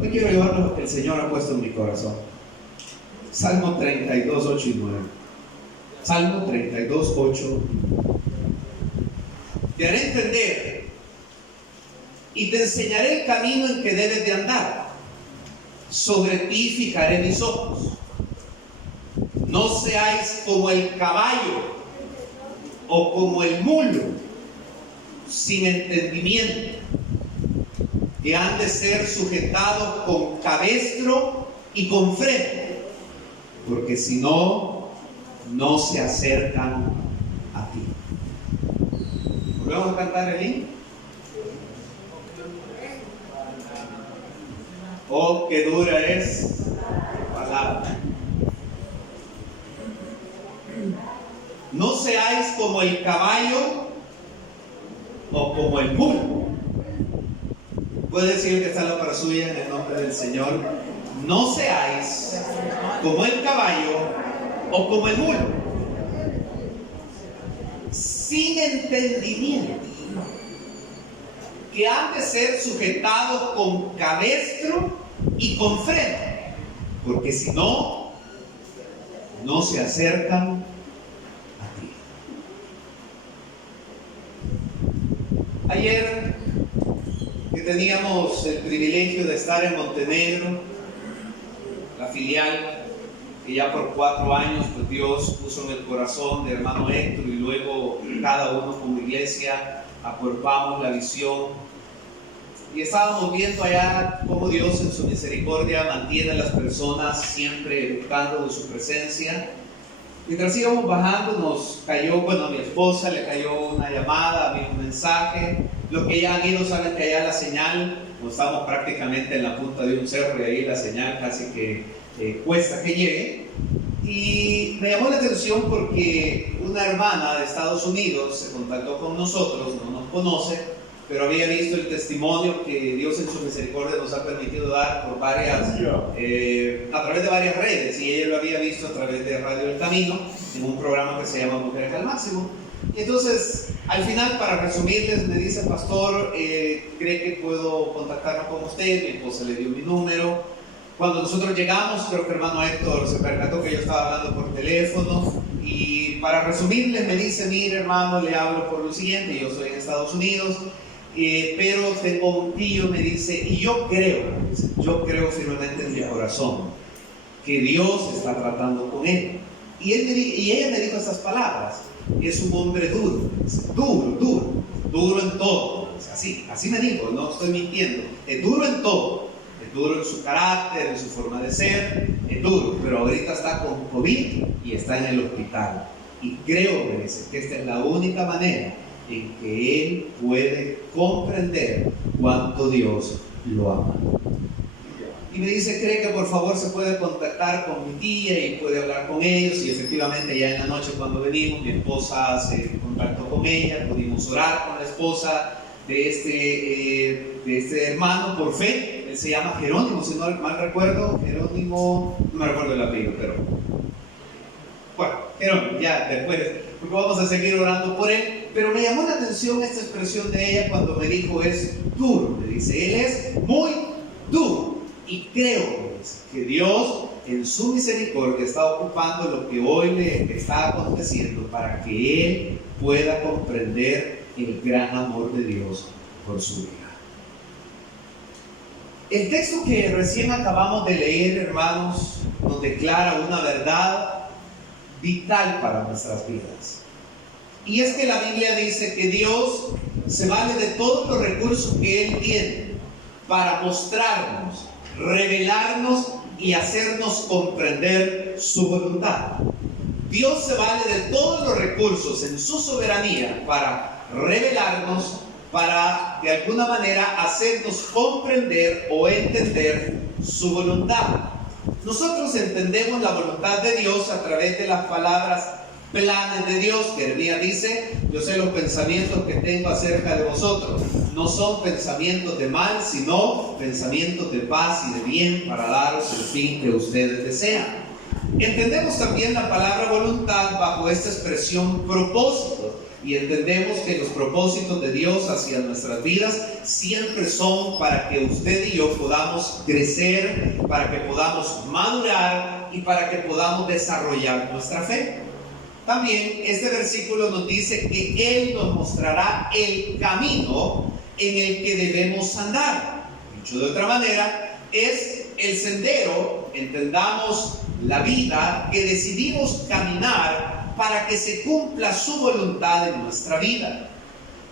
Hoy quiero llevar lo que el Señor ha puesto en mi corazón. Salmo 32, 8 y 9. Salmo 32, 8. Te haré entender y te enseñaré el camino en que debes de andar. Sobre ti fijaré mis ojos. No seáis como el caballo o como el mulo, sin entendimiento, que han de ser sujetados con cabestro y con freno, porque si no, no se acercan a ti. ¿Volvemos a cantar el himno? Oh, qué dura es la palabra. No seáis como el caballo o como el mulo. Puede decir que está la para suya en el nombre del Señor. No seáis como el caballo o como el mulo, sin entendimiento, que han de ser sujetados con cabestro y con freno, porque si no, no se acercan a ti. Ayer que teníamos el privilegio de estar en Montenegro, la filial que ya por 4 años pues Dios puso en el corazón de hermano Héctor, y luego cada uno como iglesia acuerpamos la visión, y estábamos viendo allá cómo Dios en su misericordia mantiene a las personas siempre buscando de su presencia. Mientras íbamos bajando nos cayó, bueno, a mi esposa le cayó una llamada, a mí un mensaje. Los que ya han ido saben que allá la señal, pues estamos prácticamente en la punta de un cerro y ahí la señal casi que cuesta que llegue. Y me llamó la atención porque una hermana de Estados Unidos se contactó con nosotros, no nos conoce, pero había visto el testimonio que Dios en su misericordia nos ha permitido dar por a través de varias redes, y ella lo había visto a través de Radio El Camino, en un programa que se llama Mujeres al Máximo. Y entonces, al final, para resumirles, me dice: pastor, ¿cree que puedo contactarme con usted? Mi esposa le dio mi número. Cuando nosotros llegamos, creo que hermano Héctor se percató que yo estaba hablando por teléfono, y para resumirles me dice: mire hermano, le hablo por lo siguiente, yo estoy en Estados Unidos, pero tengo un tío, me dice, y yo creo firmemente en mi corazón que Dios está tratando con él. Y ella me dijo estas palabras: es un hombre duro en todo. Así me dijo, no estoy mintiendo, es duro en todo. Es duro en su carácter, en su forma de ser, es duro, pero ahorita está con COVID y está en el hospital. Y creo, me dice, que esta es la única manera en que él puede comprender cuánto Dios lo ama. Y me dice: ¿cree que por favor se puede contactar con mi tía y puede hablar con ellos? Y efectivamente, ya en la noche cuando venimos, mi esposa se contactó con ella, pudimos orar con la esposa de este hermano por fe. Él se llama Jerónimo, si no mal recuerdo. Jerónimo, no me recuerdo el apellido, pero bueno, Jerónimo, ya después, porque vamos a seguir orando por él. Pero me llamó la atención esta expresión de ella cuando me dijo: es duro. Me dice, él es muy duro. Y creo, pues, que Dios en su misericordia está ocupando lo que hoy le está aconteciendo para que él pueda comprender el gran amor de Dios por su vida. El texto que recién acabamos de leer, hermanos, nos declara una verdad vital para nuestras vidas. Y es que la Biblia dice que Dios se vale de todos los recursos que Él tiene para mostrarnos, revelarnos y hacernos comprender su voluntad. Dios se vale de todos los recursos en su soberanía para revelarnos, para de alguna manera hacernos comprender o entender su voluntad. Nosotros entendemos la voluntad de Dios a través de las palabras planes de Dios. Jeremías dice: yo sé los pensamientos que tengo acerca de vosotros, no son pensamientos de mal, sino pensamientos de paz y de bien, para daros el fin que ustedes desean. Entendemos también la palabra voluntad bajo esta expresión propósito. y entendemos que los propósitos de Dios hacia nuestras vidas siempre son para que usted y yo podamos crecer, para que podamos madurar y para que podamos desarrollar nuestra fe. También este versículo nos dice que Él nos mostrará el camino en el que debemos andar. Dicho de otra manera, es el sendero, entendamos la vida que decidimos caminar para que se cumpla su voluntad en nuestra vida,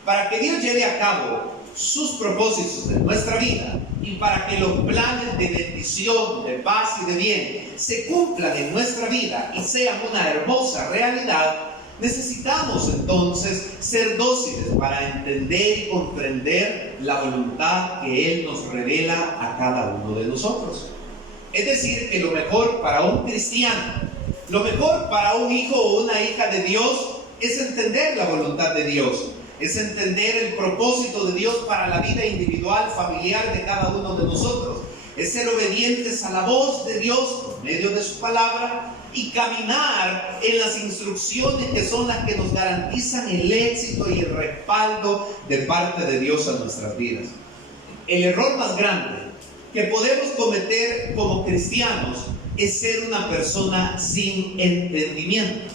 para que Dios lleve a cabo sus propósitos en nuestra vida y para que los planes de bendición, de paz y de bien se cumplan en nuestra vida y sean una hermosa realidad. Necesitamos entonces ser dóciles para entender y comprender la voluntad que Él nos revela a cada uno de nosotros. Es decir, que lo mejor para un cristiano, lo mejor para un hijo o una hija de Dios es entender la voluntad de Dios, es entender el propósito de Dios para la vida individual, familiar de cada uno de nosotros, es ser obedientes a la voz de Dios por medio de su palabra y caminar en las instrucciones que son las que nos garantizan el éxito y el respaldo de parte de Dios a nuestras vidas. El error más grande que podemos cometer como cristianos es ser una persona sin entendimiento.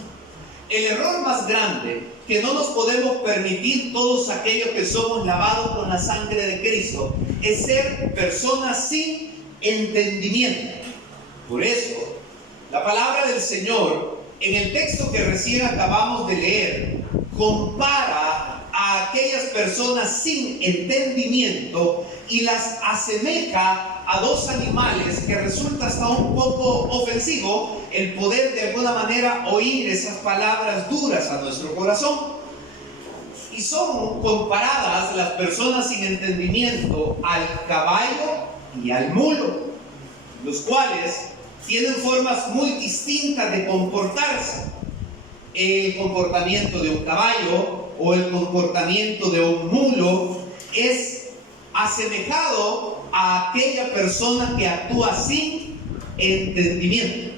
El error más grande que no nos podemos permitir todos aquellos que somos lavados con la sangre de Cristo es ser personas sin entendimiento. Por eso, la palabra del Señor, en el texto que recién acabamos de leer, compara a aquellas personas sin entendimiento y las asemeja a dos animales, que resulta hasta un poco ofensivo el poder de alguna manera oír esas palabras duras a nuestro corazón. Y son comparadas las personas sin entendimiento al caballo y al mulo, los cuales tienen formas muy distintas de comportarse. El comportamiento de un caballo o el comportamiento de un mulo es asemejado a aquella persona que actúa sin entendimiento.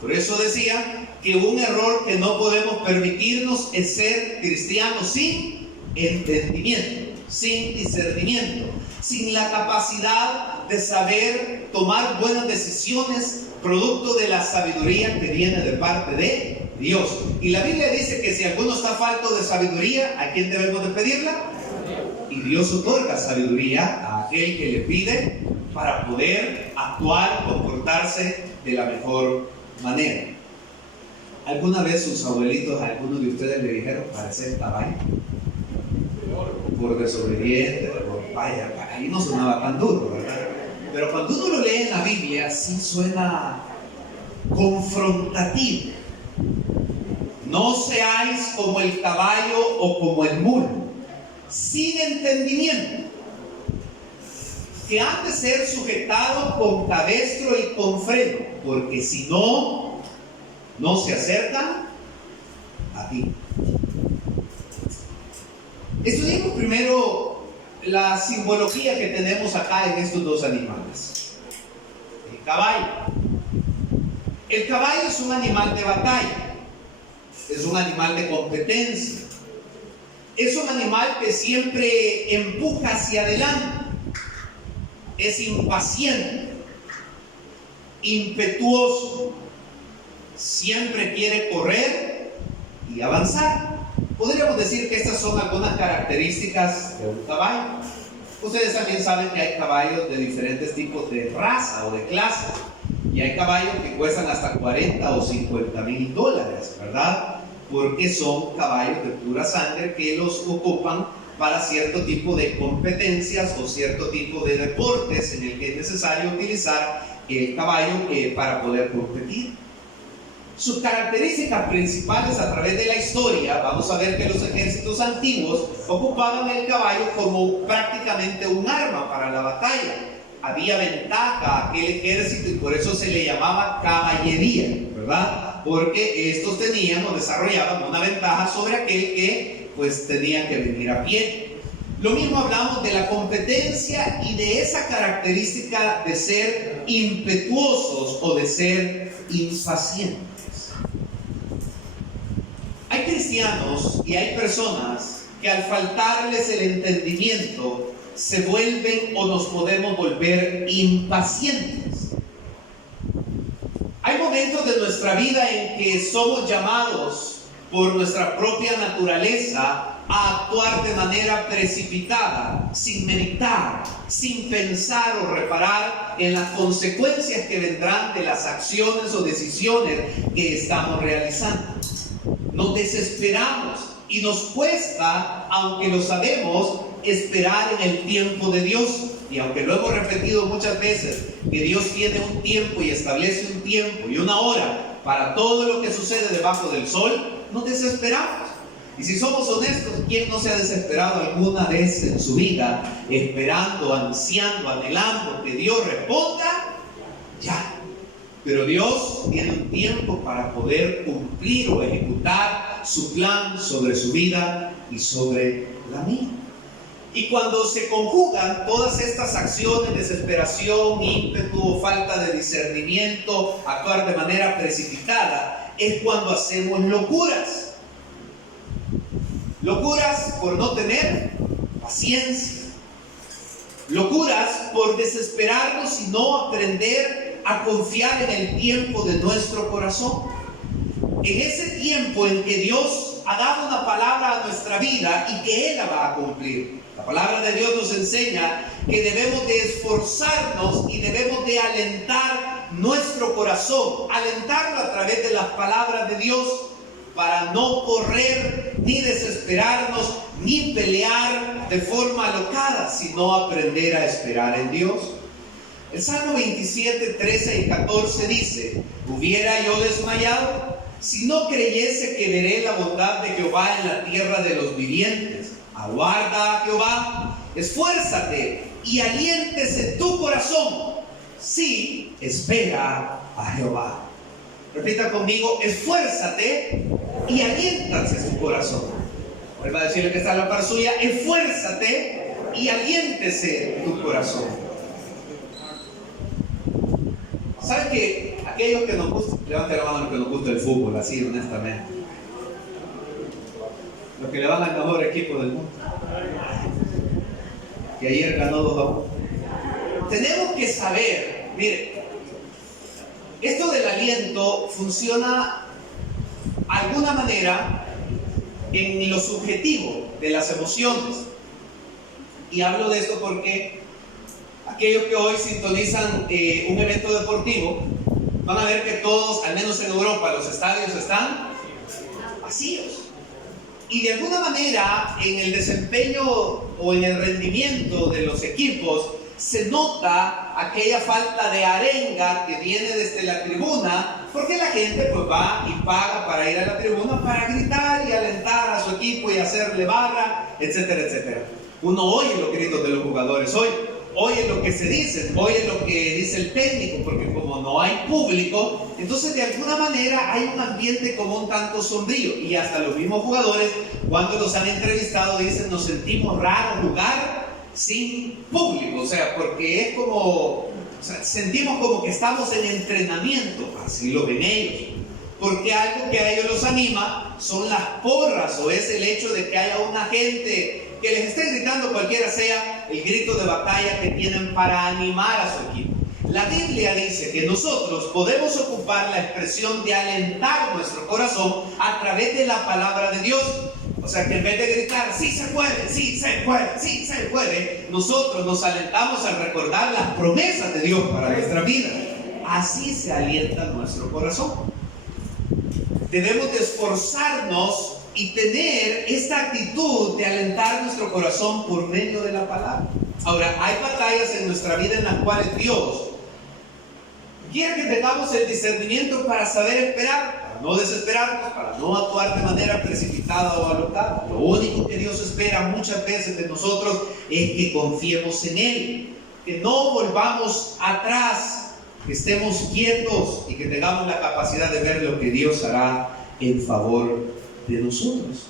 Por eso decía que un error que no podemos permitirnos es ser cristianos sin entendimiento, sin discernimiento, sin la capacidad de saber tomar buenas decisiones producto de la sabiduría que viene de parte de Dios. Y la Biblia dice que si alguno está falto de sabiduría, ¿a quién debemos de pedirla? Y Dios otorga sabiduría a aquel que le pide para poder actuar, comportarse de la mejor manera. ¿Alguna vez sus abuelitos, a algunos de ustedes le dijeron parecer caballo? Por desobediente, por vaya, ahí no sonaba tan duro, ¿verdad? Pero cuando uno lo lee en la Biblia, sí suena confrontativo. No seáis como el caballo o como el mulo, sin entendimiento, que han de ser sujetados con cabestro y con freno, porque si no, no se acercan a ti. Estudiemos primero la simbología que tenemos acá en estos dos animales. El caballo. El caballo es un animal de batalla, es un animal de competencia, es un animal que siempre empuja hacia adelante, es impaciente, impetuoso, siempre quiere correr y avanzar. Podríamos decir que estas son algunas características de un caballo. Ustedes también saben que hay caballos de diferentes tipos de raza o de clase. Y hay caballos que cuestan hasta 40 o 50 mil dólares, ¿verdad? Porque son caballos de pura sangre que los ocupan para cierto tipo de competencias o cierto tipo de deportes en el que es necesario utilizar el caballo para poder competir. Sus características principales a través de la historia, vamos a ver que los ejércitos antiguos ocupaban el caballo como prácticamente un arma para la batalla. Había ventaja a aquel ejército y por eso se le llamaba caballería, ¿verdad? Porque estos tenían o desarrollaban una ventaja sobre aquel que pues tenía que venir a pie. Lo mismo hablamos de la competencia y de esa característica de ser impetuosos o de ser impacientes. Hay cristianos cristianos y hay personas que al faltarles el entendimiento se vuelven o nos podemos volver impacientes. Hay momentos de nuestra vida en que somos llamados por nuestra propia naturaleza a actuar de manera precipitada, sin meditar, sin pensar o reparar en las consecuencias que vendrán de las acciones o decisiones que estamos realizando. Nos desesperamos y nos cuesta, aunque lo sabemos, esperar en el tiempo de Dios. Y aunque lo hemos repetido muchas veces, que Dios tiene un tiempo y establece un tiempo y una hora para todo lo que sucede debajo del sol, nos desesperamos. Y si somos honestos, ¿quién no se ha desesperado alguna vez en su vida, esperando, ansiando, anhelando que Dios responda? Ya. Pero Dios tiene un tiempo para poder cumplir o ejecutar su plan sobre su vida y sobre la mía. Y cuando se conjugan todas estas acciones, desesperación, ímpetu, falta de discernimiento, actuar de manera precipitada, es cuando hacemos locuras. Locuras por no tener paciencia. Locuras por desesperarnos y no aprender a confiar en el tiempo de nuestro corazón. En ese tiempo en que Dios ha dado una palabra a nuestra vida y que Él la va a cumplir. La palabra de Dios nos enseña que debemos de esforzarnos y debemos de alentar nuestro corazón, alentarlo a través de las palabras de Dios, para no correr, ni desesperarnos, ni pelear de forma alocada, sino aprender a esperar en Dios. El Salmo 27, 13 y 14 dice: ¿hubiera yo desmayado si no creyese que veré la bondad de Jehová en la tierra de los vivientes? Aguarda a Jehová, esfuérzate y aliéntese tu corazón. Sí, espera a Jehová. Repita conmigo: esfuérzate y aliéntase su corazón. Vuelva a decirle que está en la par suya: esfuérzate y aliéntese tu corazón. ¿Saben que aquellos que nos gusta, levante la mano los que nos gusta el fútbol, así honestamente, los que le van al mejor equipo del mundo, que ayer ganó 2-1, tenemos que saber, mire, esto del aliento funciona de alguna manera en lo subjetivo de las emociones. Y hablo de esto porque aquellos que hoy sintonizan un evento deportivo van a ver que todos, al menos en Europa, los estadios están vacíos. Y de alguna manera en el desempeño o en el rendimiento de los equipos se nota aquella falta de arenga que viene desde la tribuna, porque la gente pues va y paga para ir a la tribuna para gritar y alentar a su equipo y hacerle barra, etcétera, etcétera. Uno oye los gritos de los jugadores, oye lo que se dice, oye lo que dice el técnico, porque como no hay público, entonces de alguna manera hay un ambiente como un tanto sombrío. Y hasta los mismos jugadores, cuando los han entrevistado, dicen: nos sentimos raro jugar sin público, o sea, porque es como, sentimos como que estamos en entrenamiento, así lo ven ellos, porque algo que a ellos los anima son las porras, o es el hecho de que haya una gente que les esté gritando, cualquiera sea el grito de batalla que tienen para animar a su equipo. La Biblia dice que nosotros podemos ocupar la expresión de alentar nuestro corazón a través de la palabra de Dios. O sea, que en vez de gritar: sí se puede, sí se puede, sí se puede, nosotros nos alentamos al recordar las promesas de Dios para nuestra vida. Así se alienta nuestro corazón. Debemos de esforzarnos y tener esta actitud de alentar nuestro corazón por medio de la palabra. Ahora, hay batallas en nuestra vida en las cuales Dios quiere que tengamos el discernimiento para saber esperar, para no desesperarnos, para no actuar de manera precipitada o alocada. Lo único que Dios espera muchas veces de nosotros es que confiemos en Él, que no volvamos atrás, que estemos quietos y que tengamos la capacidad de ver lo que Dios hará en favor de nosotros.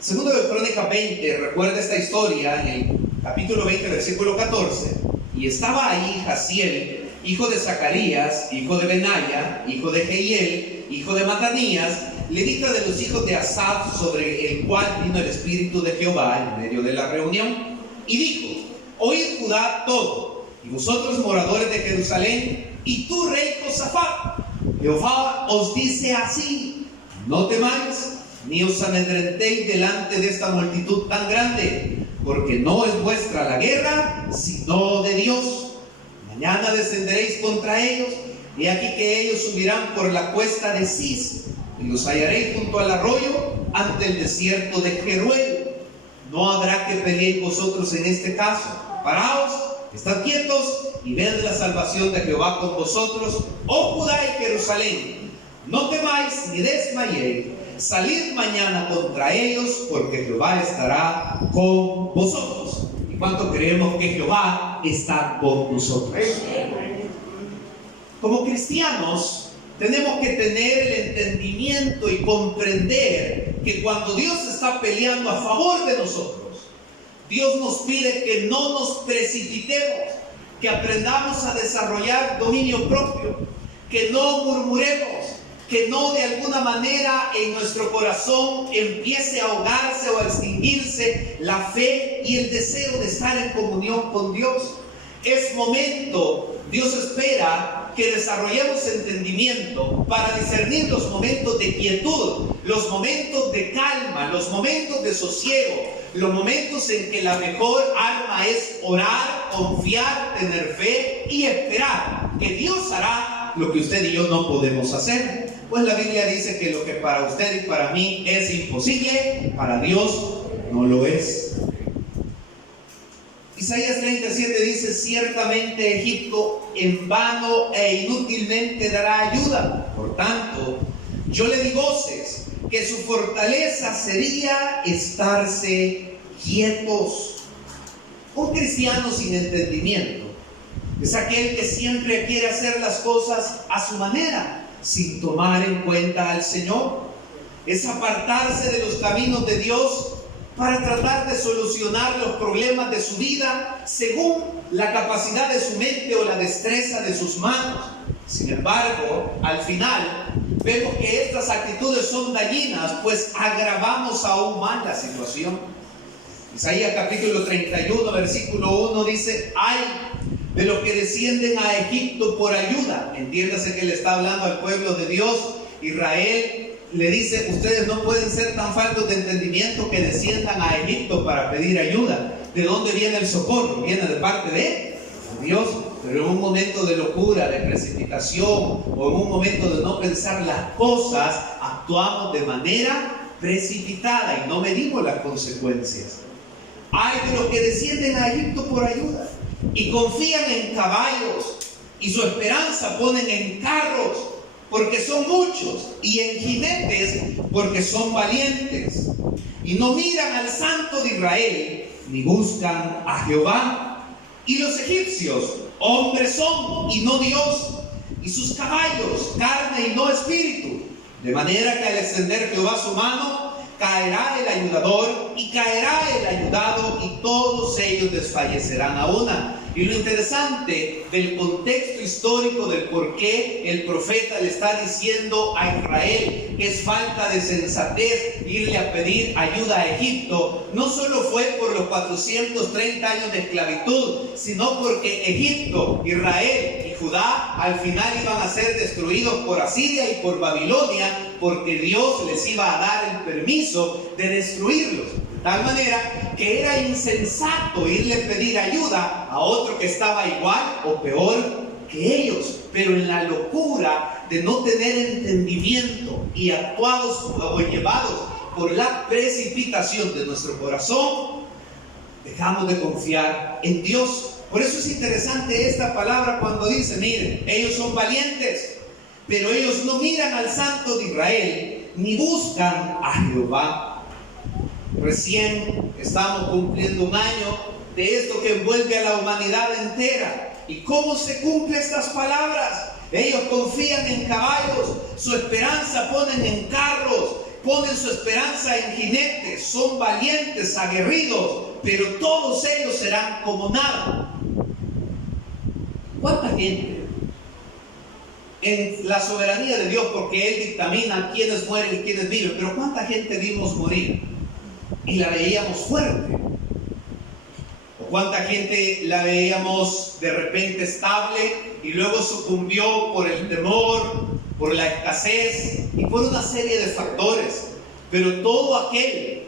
Segundo de Crónicas 20, recuerda esta historia en el capítulo 20, versículo 14. Y estaba ahí Jaziel, hijo de Zacarías, hijo de Benaya, hijo de Jehiel, hijo de Matanías, levita de los hijos de Asaf, sobre el cual vino el Espíritu de Jehová en medio de la reunión, y dijo: oíd Judá todo, y vosotros moradores de Jerusalén, y tú rey Josafat, Jehová os dice así: no temáis, ni os amedrentéis delante de esta multitud tan grande, porque no es vuestra la guerra, sino de Dios. Mañana descenderéis contra ellos, y aquí que ellos subirán por la cuesta de Cis, y los hallaréis junto al arroyo, ante el desierto de Jeruel. No habrá que pelear vosotros en este caso. Paraos, estad quietos, y ved la salvación de Jehová con vosotros, oh Judá y Jerusalén. No temáis ni desmayéis. Salid mañana contra ellos, porque Jehová estará con vosotros. ¿Y cuánto creemos que Jehová está con nosotros? Como cristianos, tenemos que tener el entendimiento y comprender que cuando Dios está peleando a favor de nosotros, Dios nos pide que no nos precipitemos, que aprendamos a desarrollar dominio propio, que no murmuremos, que no de alguna manera en nuestro corazón empiece a ahogarse o a extinguirse la fe y el deseo de estar en comunión con Dios. Es momento, Dios espera que desarrollemos entendimiento para discernir los momentos de quietud, los momentos de calma, los momentos de sosiego, los momentos en que la mejor arma es orar, confiar, tener fe y esperar que Dios hará lo que usted y yo no podemos hacer. Pues la Biblia dice que lo que para usted y para mí es imposible, para Dios no lo es. Isaías 37 dice: ciertamente Egipto en vano e inútilmente dará ayuda. Por tanto, yo le di voces, que su fortaleza sería estarse quietos. Un cristiano sin entendimiento es aquel que siempre quiere hacer las cosas a su manera, sin tomar en cuenta al Señor. Es apartarse de los caminos de Dios para tratar de solucionar los problemas de su vida según la capacidad de su mente o la destreza de sus manos. Sin embargo, al final vemos que estas actitudes son dañinas, pues agravamos aún más la situación. Isaías capítulo 31 versículo 1 dice: ay de los que descienden a Egipto por ayuda. Entiéndase que le está hablando al pueblo de Dios, Israel. Le dice: ustedes no pueden ser tan faltos de entendimiento que desciendan a Egipto para pedir ayuda. ¿De dónde viene el socorro? Viene de parte de Dios. Pero en un momento de locura, de precipitación, o en un momento de no pensar las cosas, actuamos de manera precipitada y no medimos las consecuencias. Hay de los que descienden a Egipto por ayuda y confían en caballos, y su esperanza ponen en carros, porque son muchos, y en jinetes, porque son valientes. Y no miran al Santo de Israel, ni buscan a Jehová. Y los egipcios, hombres son, y no Dios, y sus caballos, carne y no espíritu. De manera que al extender Jehová su mano, caerá el ayudador, y caerá el ayudado, y todos ellos desfallecerán a una. Y lo interesante del contexto histórico del por qué el profeta le está diciendo a Israel que es falta de sensatez irle a pedir ayuda a Egipto, no solo fue por los 430 años de esclavitud, sino porque Egipto, Israel y Judá al final iban a ser destruidos por Asiria y por Babilonia, porque Dios les iba a dar el permiso de destruirlos. De tal manera que era insensato irle a pedir ayuda a otro que estaba igual o peor que ellos. Pero en la locura de no tener entendimiento y actuados o llevados por la precipitación de nuestro corazón, dejamos de confiar en Dios. Por eso es interesante esta palabra cuando dice: miren, ellos son valientes, pero ellos no miran al Santo de Israel, ni buscan a Jehová. Recién estamos cumpliendo un año de esto que envuelve a la humanidad entera. ¿Y cómo se cumplen estas palabras? Ellos confían en caballos, su esperanza ponen en carros, ponen su esperanza en jinetes, son valientes, aguerridos, pero todos ellos serán como nada. ¿Cuánta gente en la soberanía de Dios, porque Él dictamina quiénes mueren y quiénes viven. Pero ¿cuánta gente vimos morir y la veíamos fuerte? ¿O cuánta gente la veíamos de repente estable y luego sucumbió por el temor, por la escasez y por una serie de factores? Pero todo aquel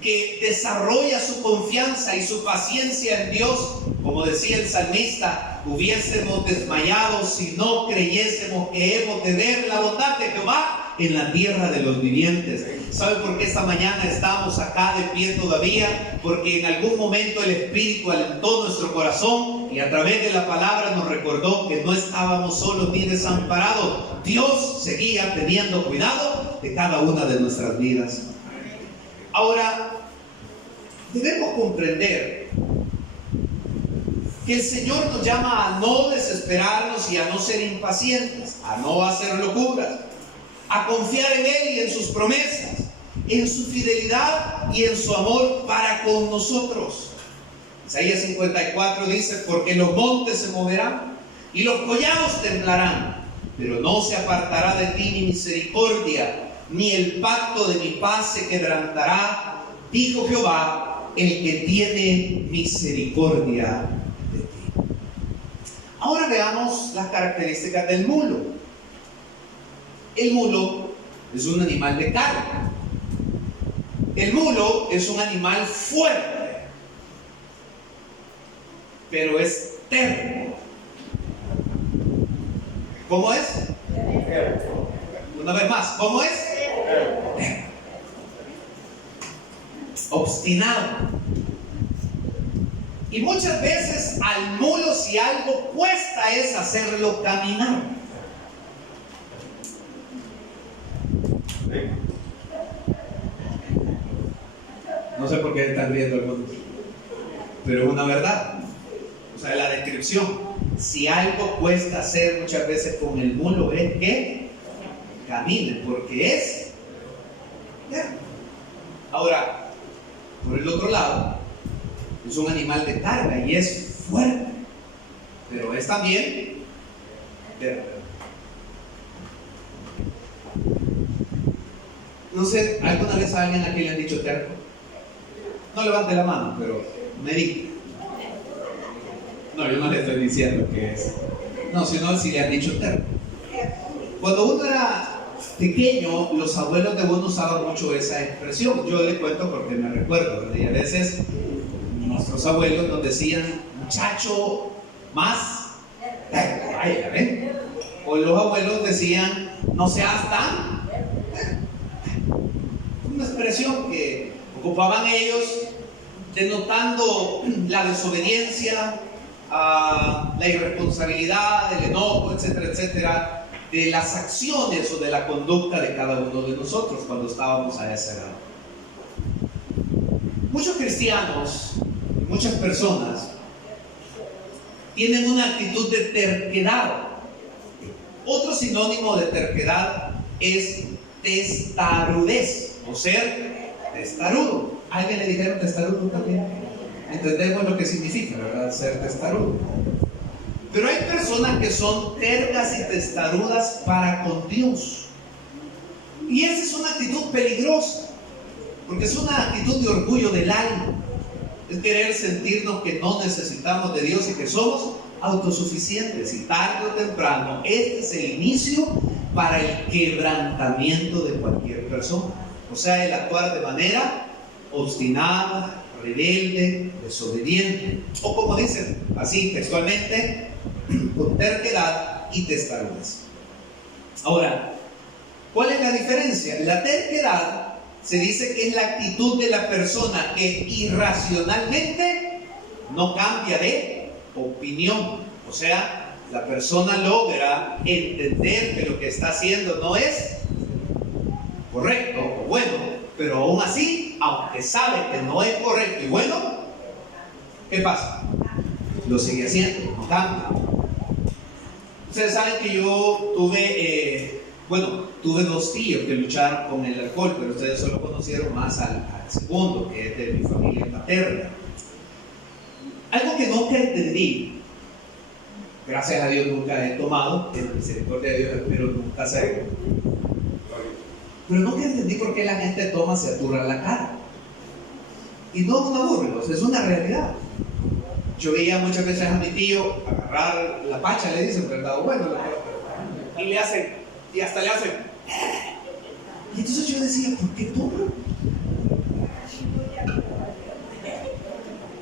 que desarrolla su confianza y su paciencia en Dios, como decía el salmista, hubiésemos desmayado si no creyésemos que hemos de ver la bondad de Jehová en la tierra de los vivientes. ¿Sabe por qué esta mañana estamos acá de pie todavía? Porque en algún momento el Espíritu alentó nuestro corazón y a través de la palabra nos recordó que no estábamos solos ni desamparados. Dios seguía teniendo cuidado de cada una de nuestras vidas. Ahora, debemos comprender que el Señor nos llama a no desesperarnos y a no ser impacientes, a no hacer locuras, a confiar en Él y en sus promesas, en su fidelidad y en su amor para con nosotros. Isaías 54 dice: porque los montes se moverán y los collados temblarán, pero no se apartará de ti mi misericordia, ni el pacto de mi paz se quebrantará, dijo Jehová, el que tiene misericordia de ti. Ahora veamos las características del mulo. El mulo es un animal de carga. El mulo es un animal fuerte, pero es terco. ¿Cómo es? Una vez más, ¿cómo es? Obstinado. Y muchas veces al mulo, si algo cuesta, es hacerlo caminar. No sé por qué están riendo algunos, pero es una verdad. O sea, la descripción, si algo cuesta hacer muchas veces con el mulo, es que camine, porque es ya. Ahora, por el otro lado, es un animal de carga y es fuerte, pero es también terco. No sé, ¿alguna vez a alguien aquí le han dicho terco? No levante la mano, pero me diga. No, yo no le estoy diciendo que es. No, sino si le han dicho terco. Cuando uno era pequeño, los abuelos de uno usaban mucho esa expresión. Yo le cuento porque me recuerdo, ¿verdad? Y a veces nuestros abuelos nos decían: muchacho, más terco, vaya, ¿ven? O los abuelos decían: no seas tan. Una expresión que ocupaban ellos denotando la desobediencia, la irresponsabilidad, el enojo, etcétera, etcétera, de las acciones o de la conducta de cada uno de nosotros cuando estábamos a esa edad. Muchos cristianos, muchas personas tienen una actitud de terquedad. Otro sinónimo de terquedad es testarudez, o ser testarudo. ¿A alguien le dijeron testarudo también? Entendemos lo que significa, ¿verdad? Ser testarudo. Pero hay personas que son tercas y testarudas para con Dios. Y esa es una actitud peligrosa, porque es una actitud de orgullo del alma. Es querer sentirnos que no necesitamos de Dios y que somos autosuficientes. Y tarde o temprano, este es el inicio para el quebrantamiento de cualquier persona. O sea, el actuar de manera obstinada, rebelde, desobediente, o como dicen así textualmente, con terquedad y testarudez. Ahora, ¿cuál es la diferencia? La terquedad se dice que es la actitud de la persona que irracionalmente no cambia de opinión. O sea, la persona logra entender que lo que está haciendo no es correcto o bueno, pero aún así, aunque sabe que no es correcto y bueno, ¿qué pasa? Lo sigue haciendo, no cambia. Ustedes saben que yo tuve dos tíos que lucharon con el alcohol, pero ustedes solo conocieron más al segundo, que es de mi familia paterna. Algo que nunca entendí Gracias a Dios nunca he tomado, en misericordia de Dios espero nunca hacerlo. Pero nunca entendí por qué la gente toma, se aturra la cara. Y no es una burla, es una realidad. Yo veía muchas veces a mi tío agarrar la pacha, le dicen, ¿verdad? Bueno, y le hacen, y hasta le hacen. Y entonces yo decía, ¿por qué toma?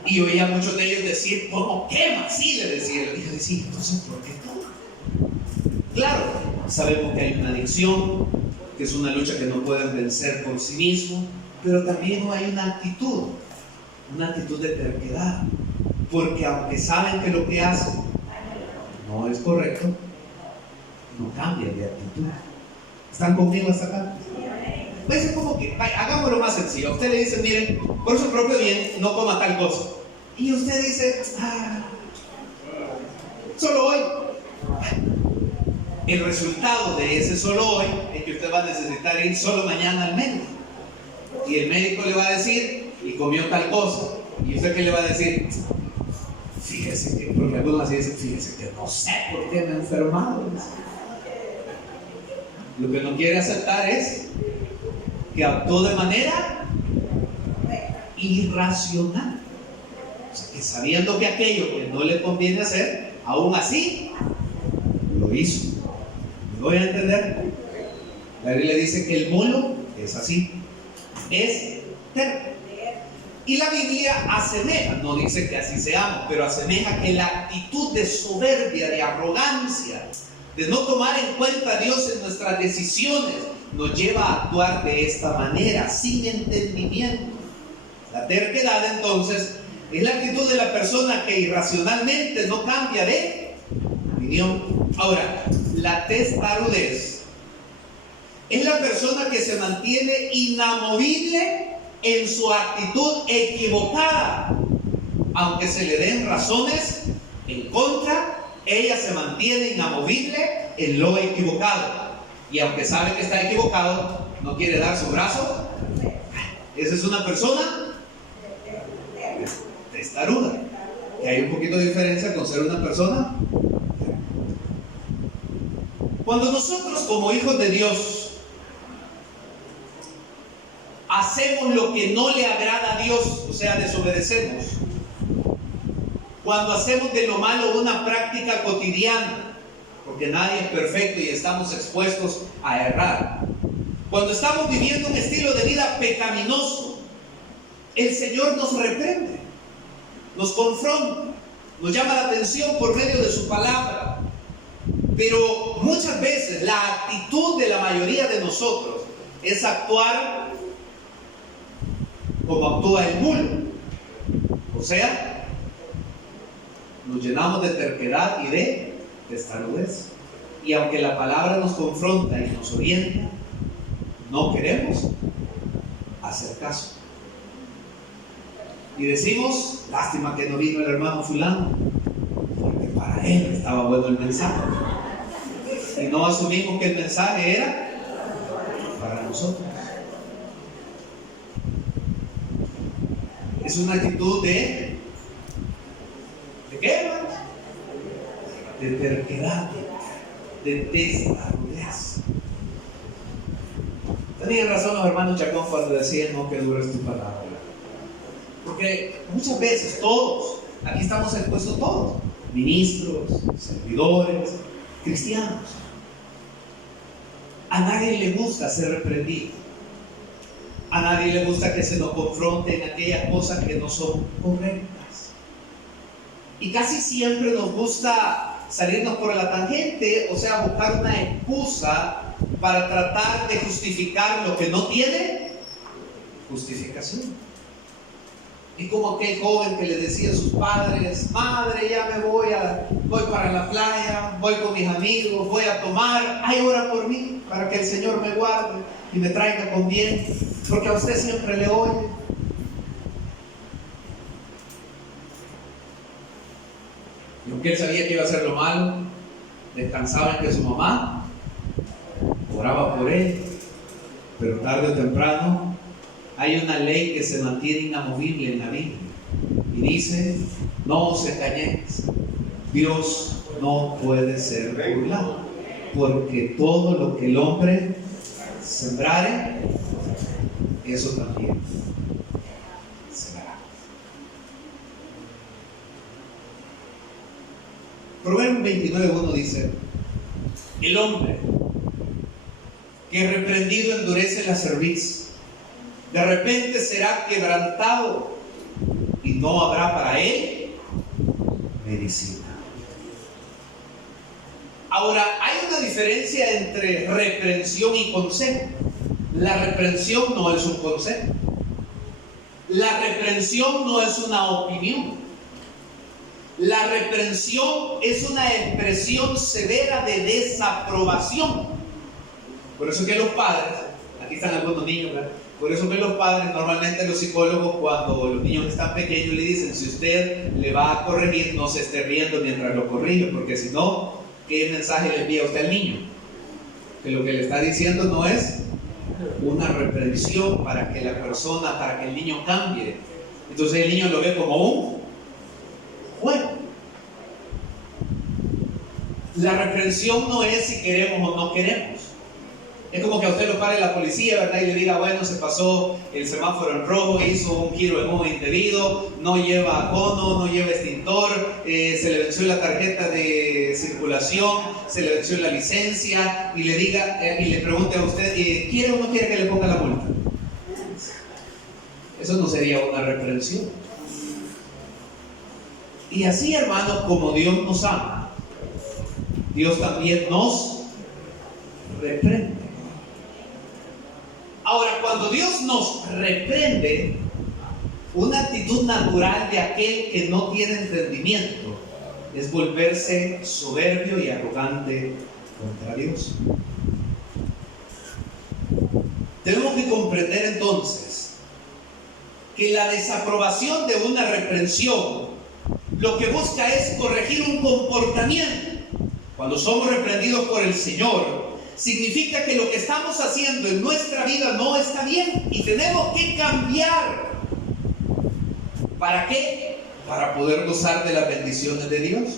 Y oía a muchos de ellos decir, ¿cómo quema? Sí, le decía. Y yo decía, entonces, ¿por qué toma? Claro, sabemos que hay una adicción, que es una lucha que no pueden vencer por sí mismo, pero también hay una actitud de terquedad, porque aunque saben que lo que hacen no es correcto, no cambian de actitud. ¿Están conmigo hasta acá? Pues es como que, hagámoslo más sencillo. A usted le dicen, miren, por su propio bien, no coma tal cosa. Y usted dice, solo hoy. El resultado de ese solo hoy es que usted va a necesitar ir solo mañana al médico. Y el médico le va a decir, y comió tal cosa. ¿Y usted qué le va a decir? Fíjese que, porque algunos así dicen, fíjese que no sé por qué me he enfermado. Lo que no quiere aceptar es que actuó de manera irracional. O sea, que sabiendo que aquello que no le conviene hacer, aún así lo hizo. ¿Me voy a entender? La Biblia dice que el mulo es así, es terco. Y la Biblia asemeja, no dice que así seamos, pero asemeja que la actitud de soberbia, de arrogancia, de no tomar en cuenta a Dios en nuestras decisiones, nos lleva a actuar de esta manera, sin entendimiento. La terquedad, entonces, es la actitud de la persona que irracionalmente no cambia de opinión. Ahora, la testarudez es la persona que se mantiene inamovible en su actitud equivocada. Aunque se le den razones en contra, ella se mantiene inamovible en lo equivocado. Y aunque sabe que está equivocado, no quiere dar su brazo. Esa es una persona testaruda. Que hay un poquito de diferencia con ser una persona. Cuando nosotros como hijos de Dios hacemos lo que no le agrada a Dios, o sea, desobedecemos, cuando hacemos de lo malo una práctica cotidiana, porque nadie es perfecto y estamos expuestos a errar, cuando estamos viviendo un estilo de vida pecaminoso, el Señor nos reprende, nos confronta, nos llama la atención por medio de su palabra. Pero muchas veces la actitud de la mayoría de nosotros es actuar como actúa el mulo. O sea, nos llenamos de terquedad y de testarudez. Y aunque la palabra nos confronta y nos orienta, no queremos hacer caso. Y decimos, lástima que no vino el hermano fulano, porque para él estaba bueno el mensaje. Y no asumimos que el mensaje era para nosotros. Es una actitud ¿de qué, hermanos? De terquedad, de testarudez. Tenían razón los hermanos Chacón cuando decían, no, que dura es tu palabra. Porque muchas veces todos, aquí estamos expuestos todos, ministros, servidores, cristianos. A nadie le gusta ser reprendido. A nadie le gusta que se nos confronte en aquellas cosas que no son correctas. Y casi siempre nos gusta salirnos por la tangente, o sea, buscar una excusa para tratar de justificar lo que no tiene justificación. Y como aquel joven que le decía a sus padres, madre, ya me voy para la playa, voy con mis amigos, voy a tomar, ay, ora por mí, para que el Señor me guarde y me traiga con bien, porque a usted siempre le oye. Y aunque él sabía que iba a hacer lo malo, descansaba en que su mamá oraba por él, pero tarde o temprano hay una ley que se mantiene inamovible en la Biblia y dice, no os engañéis, Dios no puede ser burlado, porque todo lo que el hombre sembrare, eso también segará. Proverbios 29:1 dice: el hombre que reprendido endurece la cerviz, de repente será quebrantado y no habrá para él medicina. Ahora, hay una diferencia entre reprensión y consejo. La reprensión no es un consejo. La reprensión no es una opinión. La reprensión es una expresión severa de desaprobación. Por eso que los padres, aquí están algunos niños, ¿verdad? Por eso que los padres, normalmente los psicólogos, cuando los niños están pequeños, le dicen: si usted le va a corregir, no se esté riendo mientras lo corrige, porque si no, ¿qué mensaje le envía usted al niño? Que lo que le está diciendo no es una reprensión para que la persona, para que el niño cambie. Entonces el niño lo ve como un juego. La reprensión no es si queremos o no queremos. Es como que a usted lo pare la policía, ¿verdad? Y le diga: bueno, se pasó el semáforo en rojo, hizo un giro de modo indebido, no lleva cono, no lleva extintor, se le venció la tarjeta de circulación, se le venció la licencia, y le diga y le pregunte a usted: ¿quiere o no quiere que le ponga la multa? Eso no sería una reprensión. Y así, hermanos, como Dios nos ama, Dios también nos reprende. Ahora, cuando Dios nos reprende, una actitud natural de aquel que no tiene entendimiento es volverse soberbio y arrogante contra Dios. Tenemos que comprender entonces que la desaprobación de una reprensión lo que busca es corregir un comportamiento. Cuando somos reprendidos por el Señor, significa que lo que estamos haciendo en nuestra vida no está bien y tenemos que cambiar. ¿Para qué? Para poder gozar de las bendiciones de Dios.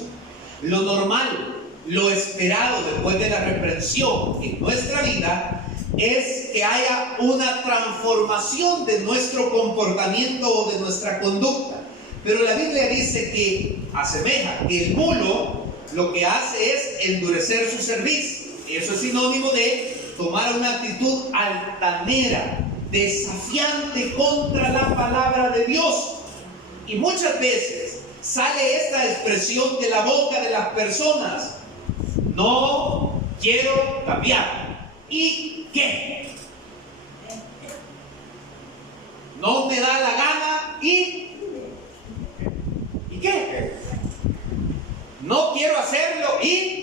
Lo normal, lo esperado después de la reprensión en nuestra vida es que haya una transformación de nuestro comportamiento o de nuestra conducta. Pero la Biblia dice que asemeja que el mulo lo que hace es endurecer su cerviz. Eso es sinónimo de tomar una actitud altanera, desafiante contra la palabra de Dios. Y muchas veces sale esta expresión de la boca de las personas: no quiero cambiar. ¿Y qué? No me da la gana. ¿Y qué? No quiero hacerlo. ¿Y?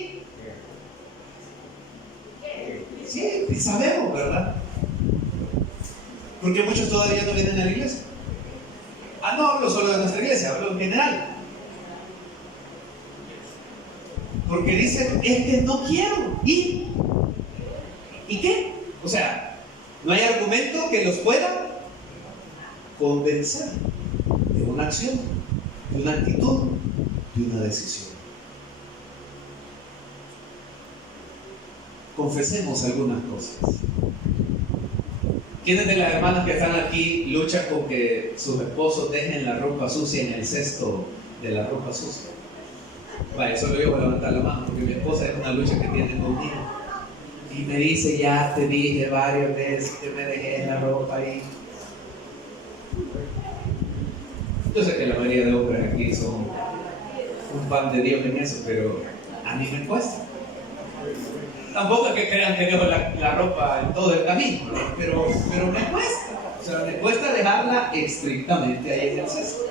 Sí, sabemos, ¿verdad? Porque muchos todavía no vienen a la iglesia. No hablo solo de nuestra iglesia, hablo en general. Porque dicen: es que no quiero. ¿Y qué? O sea, no hay argumento que los pueda convencer de una acción, de una actitud, de una decisión. Confesemos algunas cosas. ¿Quiénes de las hermanas que están aquí luchan con que sus esposos dejen la ropa sucia en el cesto de la ropa sucia? Vale, solo yo voy a levantar la mano, porque mi esposa es una lucha que tiene conmigo. Y me dice: ya te dije varias veces que me dejé la ropa ahí. Yo sé que la mayoría de hombres aquí son un pan de Dios en eso, pero a mí me cuesta. Tampoco es que crean que dejo la ropa en todo el camino, ¿no? pero me cuesta. O sea, me cuesta dejarla estrictamente ahí en el cesto.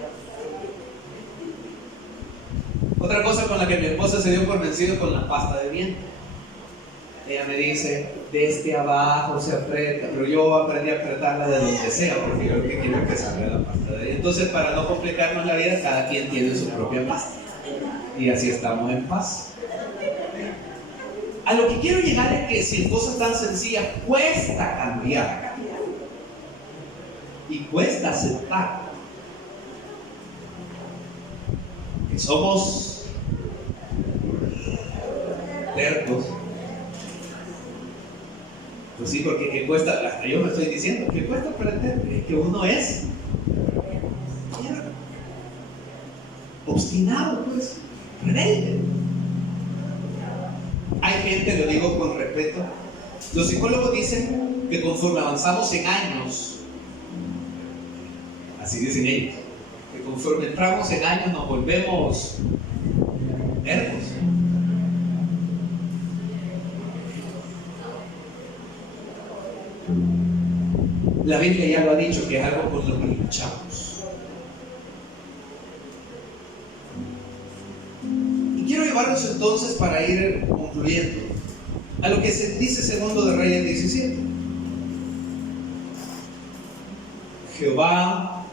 Otra cosa con la que mi esposa se dio por vencido con la pasta de dientes. Ella me dice: desde abajo se aprieta, pero yo aprendí a apretarla de donde sea, porque yo lo que quiero es que salga la pasta de dientes. Entonces, para no complicarnos la vida, cada quien tiene su propia pasta. Y así estamos en paz. A lo que quiero llegar es que si en cosas tan sencillas cuesta cambiar y cuesta aceptar que somos tercos. Pues sí, porque ¿qué cuesta? Hasta yo me estoy diciendo, ¿qué cuesta aprender? Es que uno es obstinado, pues, rebelde. Hay gente, lo digo con respeto, los psicólogos dicen que conforme avanzamos en años, así dicen ellos, que conforme entramos en años nos volvemos tercos. La Biblia ya lo ha dicho, que es algo con lo que luchamos. Y quiero llevarnos entonces, para ir concluyendo, a lo que se dice segundo de Reyes 17. Jehová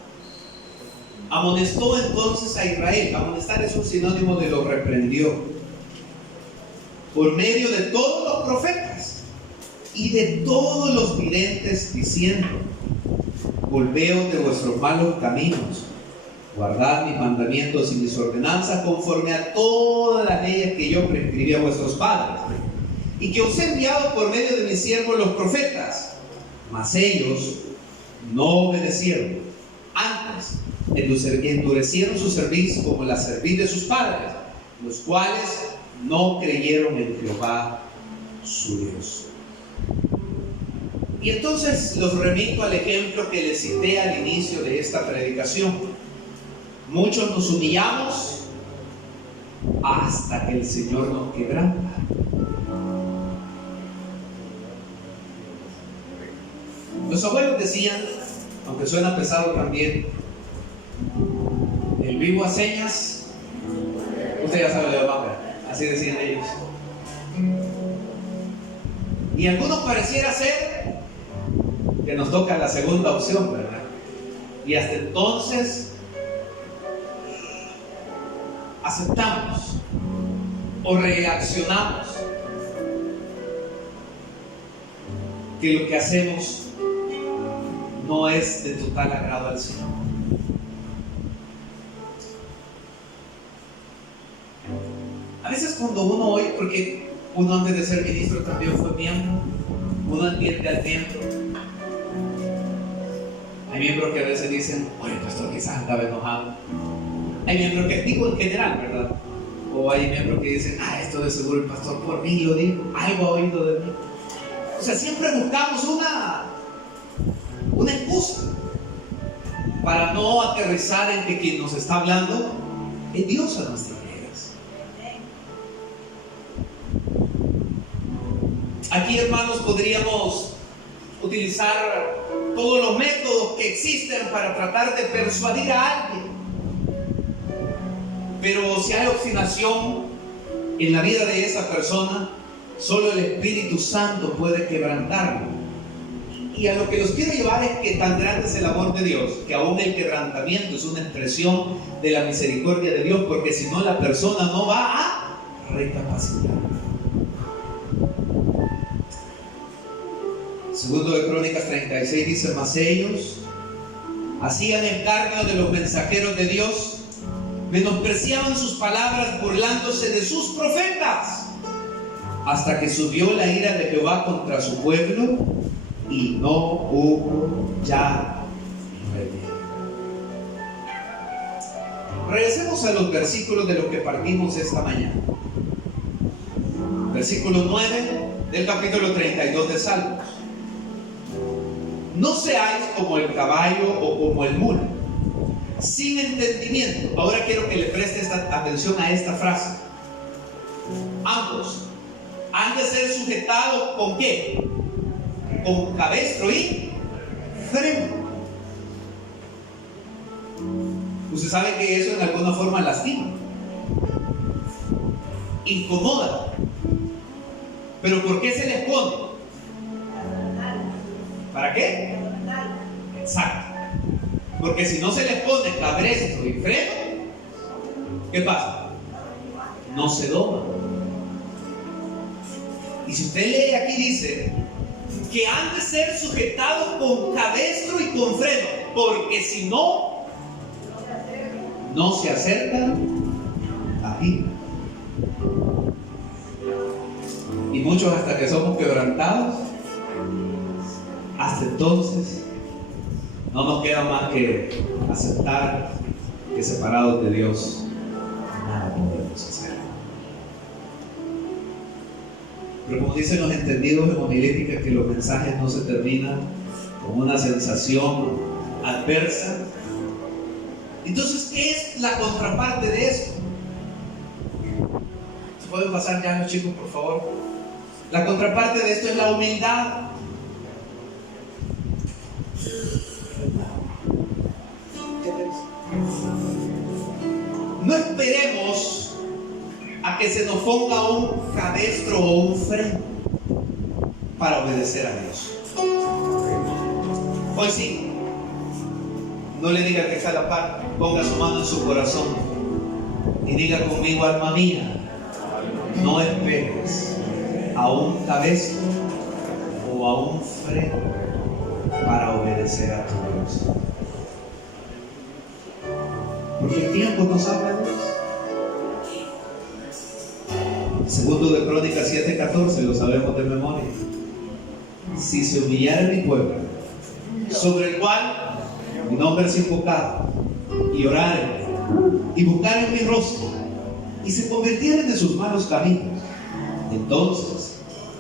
amonestó entonces a Israel. Amonestar es un sinónimo de lo reprendió, por medio de todos los profetas y de todos los videntes, diciendo: volveos de vuestros malos caminos, guardad mis mandamientos y mis ordenanzas, conforme a todas las leyes que yo prescribí a vuestros padres, y que os he enviado por medio de mis siervos los profetas. Mas ellos no obedecieron, antes endurecieron su cerviz como la cerviz de sus padres, los cuales no creyeron en Jehová su Dios. Y entonces los remito al ejemplo que les cité al inicio de esta predicación. Muchos nos humillamos hasta que el Señor nos quebranta. Los abuelos decían, aunque suena pesado también, el vivo a señas, usted ya sabe de la así decían ellos. Y a algunos pareciera ser que nos toca la segunda opción, ¿verdad? Y hasta entonces aceptamos o reaccionamos que lo que hacemos no es de total agrado al Señor. A veces cuando uno oye, porque uno antes de ser ministro también fue miembro, uno entiende al miembro. Hay miembros que a veces dicen: oye, el pastor quizás andaba enojado. Hay miembros que, digo en general, ¿verdad? O hay miembros que dicen: esto de seguro el pastor por mí lo dijo, algo ha oído de mí. O sea, siempre buscamos una excusa para no aterrizar en que quien nos está hablando es Dios a nuestras vidas. Aquí, hermanos, podríamos utilizar todos los métodos que existen para tratar de persuadir a alguien, pero si hay obstinación en la vida de esa persona, solo el Espíritu Santo puede quebrantarlo. Y a lo que los quiero llevar es que tan grande es el amor de Dios, que aún el quebrantamiento es una expresión de la misericordia de Dios, porque si no, la persona no va a recapacitar. Segundo de Crónicas 36 dice: mas ellos hacían escarnio de los mensajeros de Dios, menospreciaban sus palabras, burlándose de sus profetas, hasta que subió la ira de Jehová contra su pueblo y no hubo ya remedio. Regresemos a los versículos de los que partimos esta mañana. Versículo 9 del capítulo 32 de Salmos. No seáis como el caballo o como el mulo, sin entendimiento. Ahora quiero que le preste atención a esta frase. Ambos han de ser sujetados ¿con qué? Con cabestro y freno. Usted sabe que eso en alguna forma lastima, incomoda. ¿Pero por qué se les pone? ¿Para qué? Exacto. Porque si no se les pone cabestro y freno, ¿qué pasa? No se doma. Y si usted lee aquí, dice que han de ser sujetados con cabestro y con freno, porque si no, no se acercan a ti. y muchos hasta que somos quebrantados, hasta entonces no nos queda más que aceptar que separados de Dios nada podemos hacer. Pero como dicen los entendidos en homilética, que los mensajes no se terminan con una sensación adversa. Entonces, ¿qué es la contraparte de esto? ¿Se pueden pasar ya los chicos, por favor? La contraparte de esto es la humildad. No esperemos a que se nos ponga un cabestro o un freno para obedecer a Dios. Hoy sí, no le diga que está a la par, ponga su mano en su corazón y diga conmigo: alma mía, no esperes a un cabestro o a un freno para obedecer a tu Dios. Porque el tiempo nos habla de Dios. Segundo de Crónicas 7:14, lo sabemos de memoria. Si se humillara mi pueblo, sobre el cual mi nombre es invocado, y oraren y buscaren mi rostro, y se convirtieren de sus malos caminos, entonces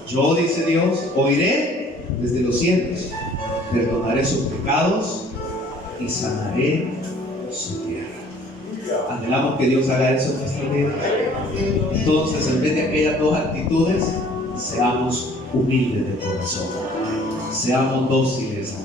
yo, dice Dios, oiré desde los cielos, perdonaré sus pecados y sanaré su tierra. Anhelamos que Dios haga eso en nuestra vida. Entonces, en vez de aquellas dos actitudes, seamos humildes de corazón, seamos dóciles a